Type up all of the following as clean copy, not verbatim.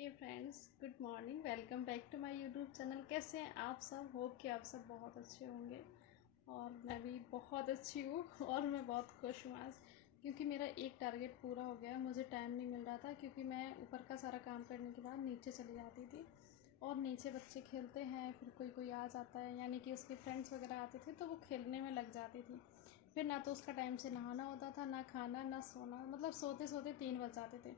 Hey friends, good morning. Welcome back to my YouTube channel. कैसे हैं आप सब? होप कि आप सब बहुत अच्छे होंगे और मैं भी बहुत अच्छी हूँ और मैं बहुत खुश हूँ आज, क्योंकि मेरा एक टारगेट पूरा हो गया। मुझे टाइम नहीं मिल रहा था क्योंकि मैं ऊपर का सारा काम करने के बाद नीचे चली जाती थी और नीचे बच्चे खेलते हैं, फिर कोई कोई आ जाता है, यानी कि उसके फ्रेंड्स वगैरह आते थे तो वो खेलने में लग जाती थी। फिर ना तो उसका टाइम से नहाना होता था, ना खाना, ना सोना, मतलब सोते सोते 3 बज जाते थे।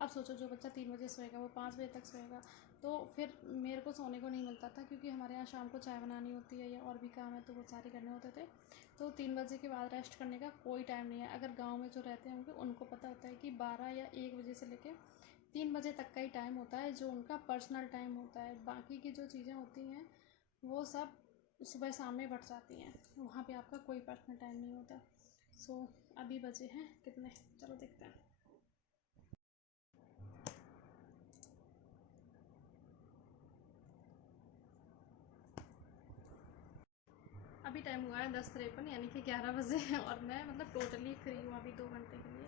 अब सोचो, जो बच्चा 3 बजे सोएगा वो 5 बजे तक सोएगा, तो फिर मेरे को सोने को नहीं मिलता था, क्योंकि हमारे यहाँ शाम को चाय बनानी होती है या और भी काम है तो वो सारे करने होते थे। तो 3 बजे के बाद रेस्ट करने का कोई टाइम नहीं है। अगर गांव में जो रहते होंगे उनको पता होता है कि 12 या 1 बजे से लेकर 3 बजे तक का ही टाइम होता है जो उनका पर्सनल टाइम होता है। बाकी की जो चीज़ें होती हैं वो सब सुबह शाम में बढ़ जाती हैं, वहाँ पे आपका कोई पर्सनल टाइम नहीं होता। सो अभी बजे हैं कितने, चलो देखते हैं। अभी टाइम हुआ है 10:53, यानी कि 11 बजे हैं और मैं मतलब टोटली फ्री हूँ अभी 2 घंटे के लिए,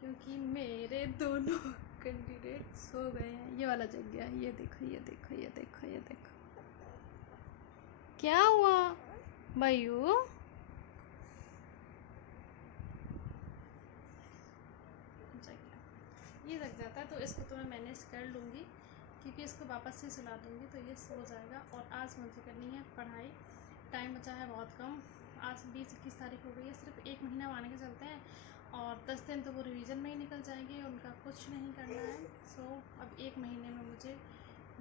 क्योंकि मेरे दोनों कैंडिडेट सो गए हैं। ये वाला जग गया, ये देखो ये देखो ये देखो ये देखो। क्या हुआ भाइयों? जग गया, ये जग जाता है तो इसको तो मैं मैनेज कर लूँगी, क्योंकि इसको वापस से सुला दूँगी तो ये सो जाएगा। और आज मुझे करनी है पढ़ाई। टाइम बचा है बहुत कम। आज 20-21 तारीख हो गई है, सिर्फ 1 महीना माने के चलते हैं और 10 दिन तो वो रिवीजन में ही निकल जाएंगे, उनका कुछ नहीं करना है। सो अब 1 महीने में मुझे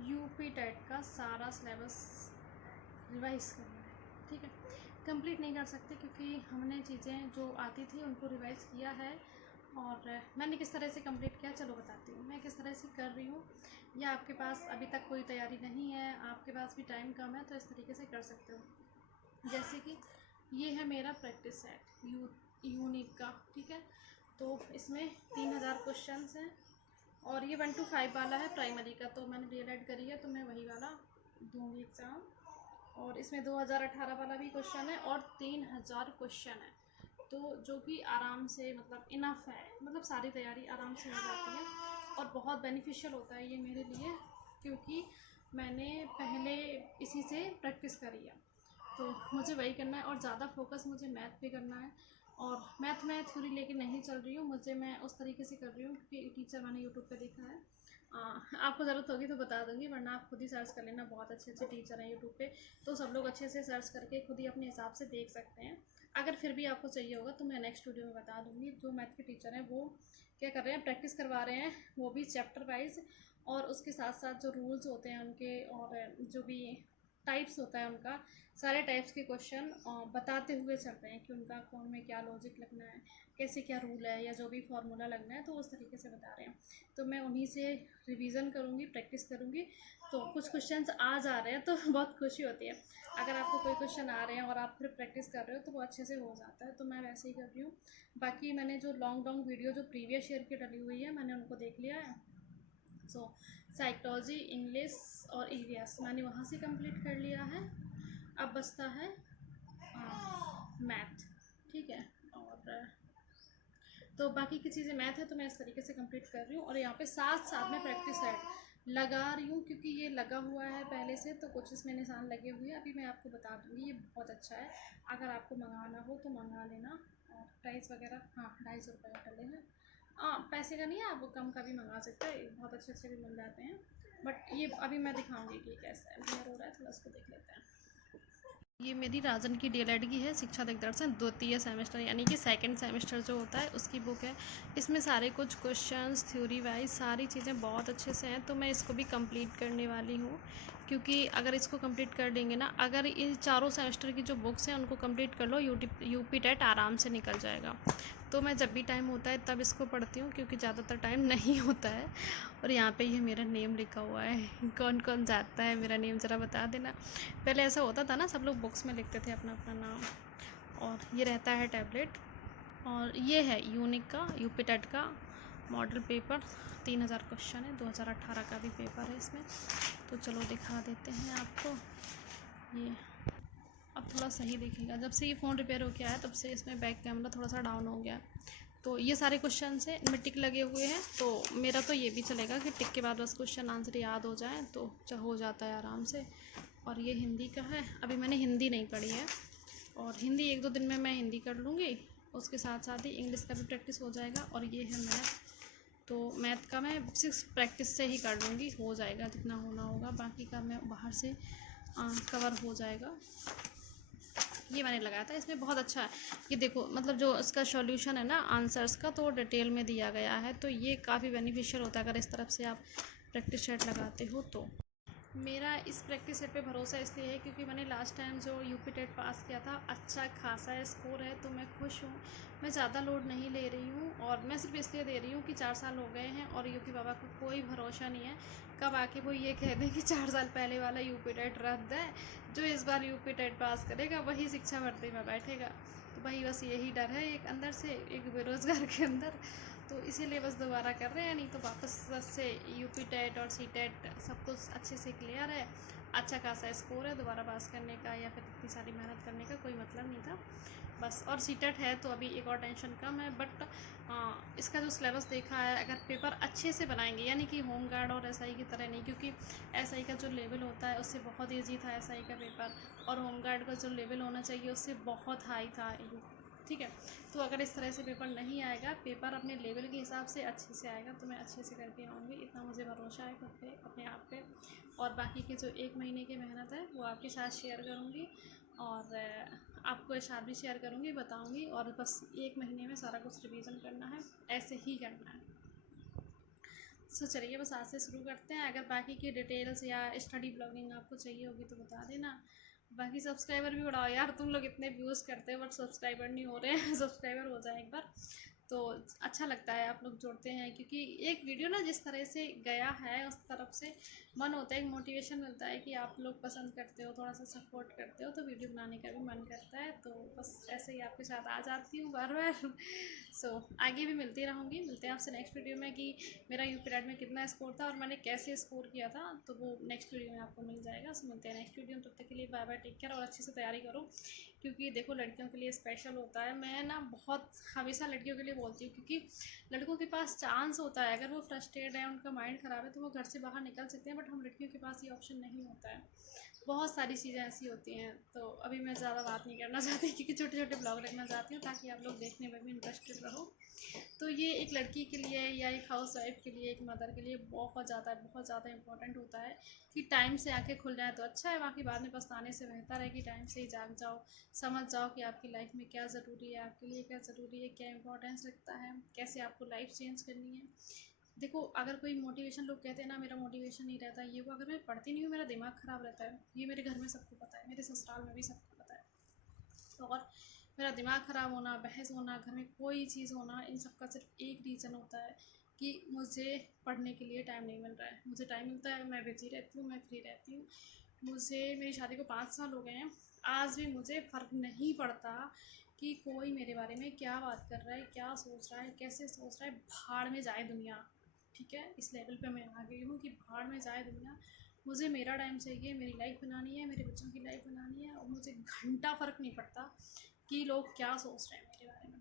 यूपी टेट का सारा सिलेबस रिवाइज़ करना है। ठीक है, कंप्लीट नहीं कर सकते क्योंकि हमने चीज़ें जो आती थी उनको रिवाइज़ किया है। और मैंने किस तरह से कंप्लीट किया, चलो बताती हूँ मैं किस तरह से कर रही हूँ। या आपके पास अभी तक कोई तैयारी नहीं है, आपके पास भी टाइम कम है, तो इस तरीके से कर सकते हो। जैसे कि ये है मेरा प्रैक्टिस सेट यूनिक का, ठीक है। तो इसमें 3000 क्वेश्चंस हैं और ये 1 to 5 वाला है प्राइमरी का, तो मैंने डीएलएड करी है तो मैं वही वाला दूँगी एग्ज़ाम। और इसमें 2018 वाला भी क्वेश्चन है और 3000 क्वेश्चन है, तो जो कि आराम से मतलब इनफ है, मतलब सारी तैयारी आराम से हो जाती है और बहुत बेनिफिशियल होता है ये मेरे लिए, क्योंकि मैंने पहले इसी से प्रैक्टिस करी है। तो मुझे वही करना है और ज़्यादा फोकस मुझे मैथ पे करना है। और मैथ में थ्योरी लेके नहीं चल रही हूँ, मैं उस तरीके से कर रही हूँ क्योंकि टीचर मैंने यूट्यूब पे देखा है। आपको ज़रूरत होगी तो बता दूँगी, वरना आप खुद ही सर्च कर लेना, बहुत अच्छे अच्छे टीचर हैं यूट्यूब पे, तो सब लोग अच्छे से सर्च करके खुद ही अपने हिसाब से देख सकते हैं। अगर फिर भी आपको चाहिए होगा तो मैं नेक्स्ट वीडियो में बता दूँगी। जो मैथ के टीचर हैं वो क्या कर रहे हैं, प्रैक्टिस करवा रहे हैं, वो भी चैप्टर वाइज, और उसके साथ साथ जो रूल्स होते हैं उनके और जो भी टाइप्स होता है उनका, सारे टाइप्स के क्वेश्चन बताते हुए चल रहे हैं कि उनका कौन में क्या लॉजिक लगना है, कैसे क्या रूल है, या जो भी फार्मूला लगना है, तो उस तरीके से बता रहे हैं। तो मैं उन्हीं से रिवीजन करूँगी, प्रैक्टिस करूँगी। तो कुछ क्वेश्चंस आ जा रहे हैं तो बहुत खुशी होती है। अगर आपको कोई क्वेश्चन आ रहे हैं और आप फिर प्रैक्टिस कर रहे हो तो वो अच्छे से हो जाता है, तो मैं वैसे ही कर रही हूँ। बाकी मैंने जो लॉन्ग वीडियो जो प्रीवियस ईयर की डली हुई है मैंने उनको देख लिया है। सो साइकोलॉजी, इंग्लिश और ईवीएस मैंने वहाँ से कंप्लीट कर लिया है। अब बचता है मैथ, ठीक है। और तो बाकी की चीज़ें मैथ है तो मैं इस तरीके से कंप्लीट कर रही हूँ, और यहाँ पे साथ साथ में प्रैक्टिस सेट लगा रही हूँ, क्योंकि ये लगा हुआ है पहले से, तो कुछ इसमें निशान लगे हुए हैं। अभी मैं आपको बता दूँगी, ये बहुत अच्छा है, अगर आपको मंगाना हो तो मंगा लेना। और प्राइस वगैरह, हाँ, 250 रुपये डले हैं। पैसे का नहीं है, आप कम का भी मंगा सकते हैं, बहुत अच्छे अच्छे भी मिल जाते हैं। बट ये अभी मैं दिखाऊंगी कि कैसा है, क्लियर हो रहा है थोड़ा, इसको देख लेते हैं। ये मेरी राजन की डीएलएड की है, शिक्षा दिग्दर्शन द्वितीय सेमेस्टर, यानी कि सेकंड सेमेस्टर जो होता है उसकी बुक है। इसमें सारे कुछ क्वेश्चंस थ्योरी वाइज सारी चीज़ें बहुत अच्छे से हैं, तो मैं इसको भी कंप्लीट करने वाली हूँ। क्योंकि अगर इसको कंप्लीट कर लेंगे ना, अगर इन चारों सेमेस्टर की जो बुक्स हैं उनको कंप्लीट कर लो, यूपी टेट आराम से निकल जाएगा। तो मैं जब भी टाइम होता है तब इसको पढ़ती हूँ, क्योंकि ज़्यादातर टाइम नहीं होता है। और यहाँ पे ये मेरा नेम लिखा हुआ है, कौन कौन जाता है मेरा नेम ज़रा बता देना। पहले ऐसा होता था ना, सब लोग बुक्स में लिखते थे अपना अपना नाम। और ये रहता है टैबलेट, और ये है यूनिक का यूपी टेट का मॉडल पेपर। 3000 क्वेश्चन है, 2018 का भी पेपर है इसमें। तो चलो दिखा देते हैं आपको। ये अब थोड़ा सही दिखेगा, जब से ये फ़ोन रिपेयर हो गया है तब से इसमें बैक कैमरा थोड़ा सा डाउन हो गया, तो ये सारे क्वेश्चन हैं, इनमें टिक लगे हुए हैं। तो मेरा तो ये भी चलेगा कि टिक के बाद बस क्वेश्चन आंसर याद हो जाए तो हो जाता है आराम से। और ये हिंदी का है, अभी मैंने हिंदी नहीं पढ़ी है, और हिंदी 1-2 दिन में मैं हिंदी कर लूँगी। उसके साथ साथ ही इंग्लिश का भी प्रैक्टिस हो जाएगा। और ये है मैथ, तो मैथ का मैं 6 प्रैक्टिस से ही कर लूँगी, हो जाएगा जितना होना होगा, बाकी का मैं बाहर से कवर हो जाएगा। ये मैंने लगाया था, इसमें बहुत अच्छा है। ये देखो मतलब जो इसका सॉल्यूशन है ना आंसर्स का, तो डिटेल में दिया गया है, तो ये काफ़ी बेनिफिशियल होता है अगर इस तरफ से आप प्रैक्टिस सेट लगाते हो तो। मेरा इस प्रैक्टिस सेट पे भरोसा इसलिए है क्योंकि मैंने लास्ट टाइम जो यूपी टेट पास किया था, अच्छा खासा स्कोर है, तो मैं खुश हूँ। मैं ज़्यादा लोड नहीं ले रही हूँ, और मैं सिर्फ इसलिए दे रही हूँ कि 4 साल हो गए हैं और यूपी बाबा को कोई भरोसा नहीं है कब आके वो ये कह दें कि 4 साल पहले वाला यूपी टेट रद्द है। जो इस बार यूपी टेट पास करेगा वही शिक्षा भर्ती में बैठेगा। तो भाई बस यही डर है एक अंदर से, एक बेरोज़गार के अंदर, तो इसीलिए बस दोबारा कर रहे हैं। नहीं तो वापस से यूपी टेट और सी टेट सब कुछ अच्छे से क्लियर है, अच्छा खासा स्कोर है, दोबारा पास करने का या फिर इतनी सारी मेहनत करने का कोई मतलब नहीं था बस। और सी टेट है तो अभी एक और टेंशन कम है, बट इसका जो सिलेबस देखा है, अगर पेपर अच्छे से बनाएंगे, यानी कि होम गार्ड और एसआई की तरह नहीं, क्योंकि एसआई का जो लेवल होता है उससे बहुत ईजी था एसआई का पेपर, और होम गार्ड का जो लेवल होना चाहिए उससे बहुत हाई था, ठीक है। तो अगर इस तरह से पेपर नहीं आएगा, पेपर अपने लेवल के हिसाब से अच्छे से आएगा, तो मैं अच्छे से करके आऊँगी, इतना मुझे भरोसा है खुद पे, अपने आप पे। और बाकी के जो 1 महीने की मेहनत है वो आपके साथ शेयर करूँगी, और आपको साथ भी शेयर करूँगी, बताऊँगी। और बस 1 महीने में सारा कुछ रिवीजन करना है, ऐसे ही करना है। सो चलिए बस आज से शुरू करते हैं। अगर बाकी की डिटेल्स या स्टडी ब्लॉगिंग आपको चाहिए होगी तो बता देना। बाकी सब्सक्राइबर भी बढ़ाओ यार, तुम लोग इतने व्यूज़ करते हो बट सब्सक्राइबर नहीं हो रहे हैं। सब्सक्राइबर हो जाए एक बार तो अच्छा लगता है, आप लोग जोड़ते हैं, क्योंकि एक वीडियो ना जिस तरह से गया है उस तरफ से मन होता है, एक मोटिवेशन मिलता है कि आप लोग पसंद करते हो, थोड़ा सा सपोर्ट करते हो, तो वीडियो बनाने का भी मन करता है। तो बस ऐसे ही आपके साथ आ जाती हूँ बार बार। सो आगे भी मिलती रहूँगी, मिलते हैं आपसे नेक्स्ट वीडियो में कि मेरा यूपी टेट में कितना स्कोर था और मैंने कैसे स्कोर किया था, तो वो नेक्स्ट वीडियो में आपको मिल जाएगा। सो मिलते हैं नेक्स्ट वीडियो में, तब तक के लिए बाय बाय, टेक केयर, और अच्छे से तैयारी करो, क्योंकि देखो लड़कियों के लिए स्पेशल होता है। मैं ना बहुत हमेशा लड़कियों के लिए बोलती हूँ, क्योंकि लड़कों के पास चांस होता है, अगर वो फ्रस्ट्रेट है, उनका माइंड ख़राब है, तो वो घर से बाहर निकल सकते हैं, बट हम लड़कियों के पास ये ऑप्शन नहीं होता है। बहुत सारी चीज़ें ऐसी होती हैं, तो अभी मैं ज़्यादा बात नहीं करना चाहती, क्योंकि छोटे छोटे ब्लॉग रखना चाहती हूँ ताकि आप लोग देखने में भी इंटरेस्टेड रहो। तो ये एक लड़की के लिए या एक हाउस वाइफ के लिए, एक मदर के लिए बहुत ज़्यादा इंपॉर्टेंट होता है कि टाइम से आंखें खुल जाए तो अच्छा है, बाकी बाद में पछताने से बेहतर है कि टाइम से ही जाग जाओ, समझ जाओ कि आपकी लाइफ में क्या ज़रूरी है, आपके लिए क्या ज़रूरी है, क्या इंपॉर्टेंस रखता है, कैसे आपको लाइफ चेंज करनी है। देखो अगर कोई मोटिवेशन, लोग कहते हैं ना मेरा मोटिवेशन नहीं रहता ये वो, अगर मैं पढ़ती नहीं हूँ मेरा दिमाग ख़राब रहता है, ये मेरे घर में सबको पता है, मेरे ससुराल में भी सबको पता है। और मेरा दिमाग ख़राब होना, बहस होना, घर में कोई चीज़ होना, इन सब का सिर्फ एक रीज़न होता है कि मुझे पढ़ने के लिए टाइम नहीं मिल रहा है। मुझे टाइम मिलता है, मैं बिजी रहती हूँ, मैं फ्री रहती हूँ। मुझे मेरी शादी को 5 साल हो गए हैं, आज भी मुझे फ़र्क नहीं पड़ता कि कोई मेरे बारे में क्या बात कर रहा है, क्या सोच रहा है, कैसे सोच रहा है, भाड़ में जाए दुनिया। ठीक है, इस लेवल पे मैं आ गई हूँ कि भाड़ में जाए दुनिया, मुझे मेरा टाइम चाहिए, मेरी लाइफ बनानी है, मेरे बच्चों की लाइफ बनानी है, और मुझे घंटा फ़र्क नहीं पड़ता कि लोग क्या सोच रहे हैं मेरे बारे में।